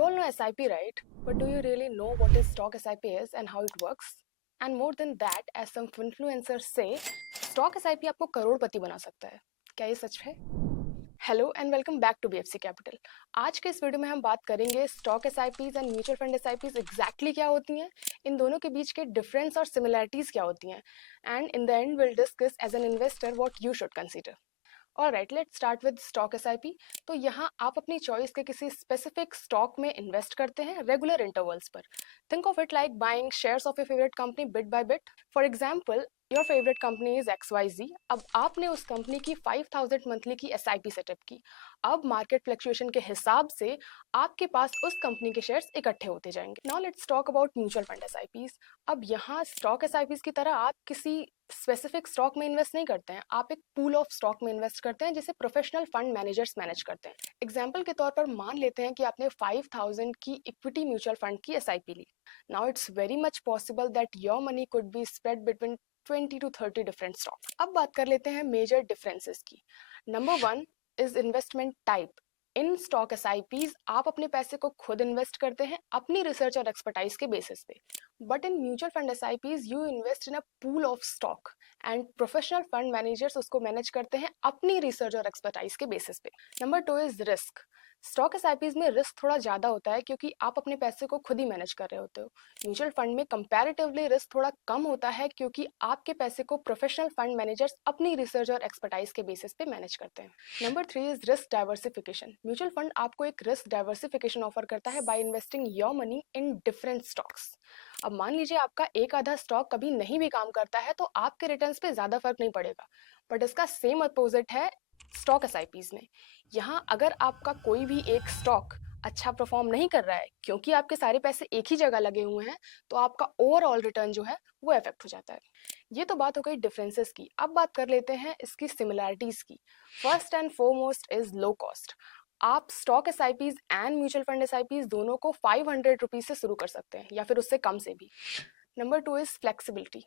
You all know SIP, right? But do you really know what is stock SIP is and how it works? And more than that, as some influencers say, stock SIP आपको करोड़पति बना सकता है. क्या ये सच है? Hello and welcome back to BFC capital. आज के इस वीडियो में हम बात करेंगे stock SIPs and mutual fund SIPs exactly क्या होती हैं, इन दोनों के बीच के डिफरेंस और सिमिलैरिटीज क्या होती हैं, and in the end will discuss as an investor what you should consider. Alright, let's start with stock SIP. तो यहाँ आप अपनी चॉइस के किसी स्पेसिफिक स्टॉक में इन्वेस्ट करते हैं रेगुलर इंटरवल्स पर. Think of it like buying shares of your favourite company bit by bit. For example, your favourite company is XYZ. अब आपने उस कंपनी की 5000 मंथली की SIP सेटअप की. अब मार्केट फ्लक्चुएशन के हिसाब से आपके पास उस कंपनी के शेयर्स इकट्ठे होते जाएंगे. Now let's talk about mutual fund SIPs. अब यहाँ स्टॉक SIPs की तरह आप किसी स्पेसिफिक स्टॉक में इन्वेस्ट नहीं करते हैं, आप एक पूल ऑफ स्टॉक में इन्वेस्ट करते हैं जिसे प्रोफेशनल फंड मैनेजर्स मैनेज करते हैं. एग्जाम्पल के तौर पर मान लेते हैं कि आपने 5000 की इक्विटी म्यूचुअल फंड की SIP ली. Now it's very much possible that your money could be spread between 20 to 30 different stocks. अब बात कर लेते हैं मेजर डिफरेंसेस की. Number 1 is investment type. In stock SIPs आप अपने पैसे को खुद इन्वेस्ट करते हैं अपनी रिसर्च और एक्सपर्टाइज के बेसिस पे. But in mutual fund SIPs you invest in a pool of stock and professional fund managers उसको मैनेज करते हैं अपनी रिसर्च और एक्सपर्टाइज के बेसिस पे. Number 2 is risk. Stock SIPs में रिस्क थोड़ा ज़्यादा होता है क्योंकि आप अपने पैसे को खुद ही मैनेज कर रहे होते हो. म्यूचुअल फंड में कंपैरेटिवली रिस्क थोड़ा कम होता है क्योंकि आपके पैसे को प्रोफेशनल फंड मैनेजर्स अपनी रिसर्च और एक्सपर्टाइज के बेसिस पे मैनेज करते हैं. Number 3 is risk diversification. Mutual fund आपको एक रिस्क डाइवर्सिफिकेशन ऑफर करता है by investing your money in different stocks. अब मान लीजिए आपका एक आधा स्टॉक कभी नहीं भी काम करता है तो आपके रिटर्न्स पे ज़्यादा फर्क नहीं पड़ेगा. बट इसका सेम अपोजिट है स्टॉक SIPs में. यहाँ अगर आपका कोई भी एक स्टॉक अच्छा परफॉर्म नहीं कर रहा है क्योंकि आपके सारे पैसे एक ही जगह लगे हुए हैं तो आपका ओवरऑल रिटर्न जो है वो इफेक्ट हो जाता है. ये तो बात हो गई डिफरेंसेस की. अब बात कर लेते हैं इसकी सिमिलैरिटीज की. First and foremost is low cost. आप stock SIPs and mutual fund SIPs दोनों को 500 रुपीज से शुरू कर सकते हैं या फिर उससे कम से भी. Number 2 is flexibility.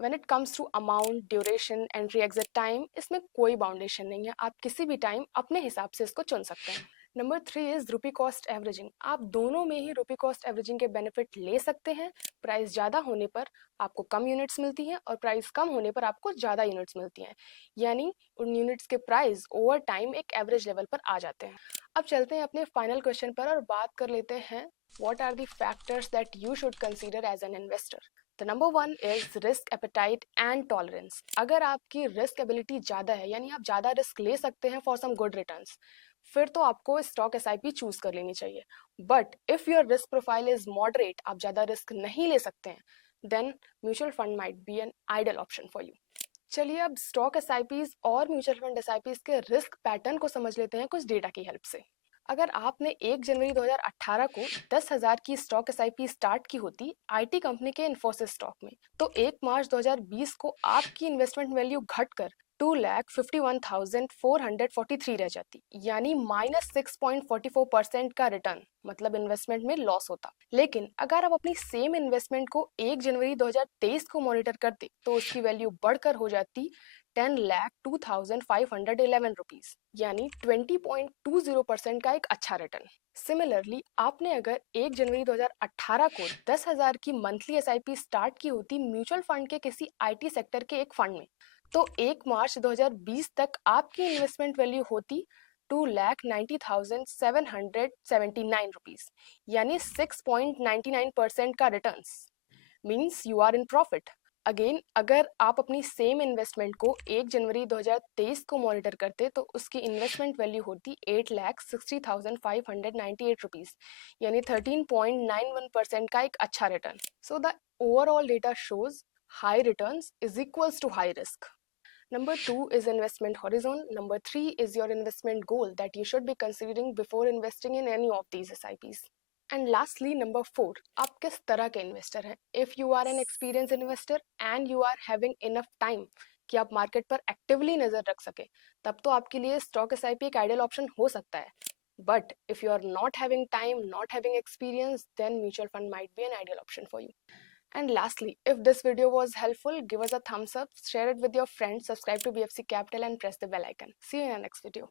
When it comes to amount, duration, entry exit time, इसमें कोई बाउंडेशन नहीं है. आप किसी भी टाइम अपने हिसाब से इसको चुन सकते हैं. Number 3 is rupee cost averaging. आप दोनों में ही रुपी कॉस्ट एवरेजिंग के बेनिफिट ले सकते हैं. प्राइस ज़्यादा होने पर आपको कम यूनिट्स मिलती हैं और प्राइस कम होने पर आपको ज़्यादा यूनिट्स मिलती हैं. यानी उन यूनिट्स के प्राइस ओवर टाइम एक एवरेज लेवल पर आ जाते हैं. अब चलते हैं अपने फाइनल क्वेश्चन पर और बात कर लेते हैं what are the factors that you should consider as an investor. The number 1 is risk appetite and tolerance. अगर आपकी रिस्क एबिलिटी ज़्यादा है यानी आप ज़्यादा रिस्क ले सकते हैं फॉर सम गुड रिटर्न्स, फिर तो आपको स्टॉक SIP चूज कर लेनी चाहिए. But if your risk profile is moderate, आप ज़्यादा रिस्क नहीं ले सकते हैं, then mutual fund might be an ideal option for you. चलिए अब स्टॉक SIPs और म्यूचुअल फंड SIPs के रिस्क पैटर्न को समझ लेते हैं कुछ डेटा की हेल्प से. अगर आपने 1 जनवरी 2018 को 10,000 की स्टॉक SIP स्टार्ट की होती IT कंपनी के इन्फोसिस स्टॉक में, तो 1 मार्च 2020 को आपकी इन्वेस्टमेंट वैल्यू घटकर 2,51,443 रह जाती. यानी -6.44% का रिटर्न, मतलब इन्वेस्टमेंट में लॉस होता. लेकिन अगर आप अपनी सेम इन्वेस्टमेंट को 1 जनवरी 2023 को मॉनिटर करते तो उसकी वैल्यू बढ़कर हो जाती 10,02,511 रुपीज, यानी 20.20% का एक अच्छा रिटर्न. सिमिलरली आपने अगर 1 जनवरी 2018 को 10,000 की मंथली SIP स्टार्ट की होती म्यूचुअल फंड के किसी IT सेक्टर के एक फंड में, तो 1 मार्च 2020 तक आपकी इन्वेस्टमेंट वैल्यू होती 2,90,779 रुपीज, यानी 6.99% का रिटर्न. Means you are in profit. Again अगर आप अपनी सेम इन्वेस्टमेंट को 1 जनवरी 2023 को मॉनिटर करते तो उसकी इन्वेस्टमेंट वैल्यू होती 8,60,598 रुपीज, यानी 13.91% का एक अच्छा रिटर्न. So the overall data shows high returns is equals to high risk. Number 2 is investment horizon. Number 3 is your investment goal that you should be considering before investing in any of these SIPs. And lastly, number 4, आप किस तरह के investor हैं. If you are an experienced investor and you are having enough time कि आप market पर actively नजर रख सके, तब तो आपके लिए स्टॉक SIP एक आइडियल ऑप्शन हो सकता है. But if you are not having time, not having experience, then mutual fund might be an ideal option for you. And lastly, if this video was helpful, give us a thumbs up, share it with your friends, subscribe to BFC Capital and press the bell icon. See you in the next video.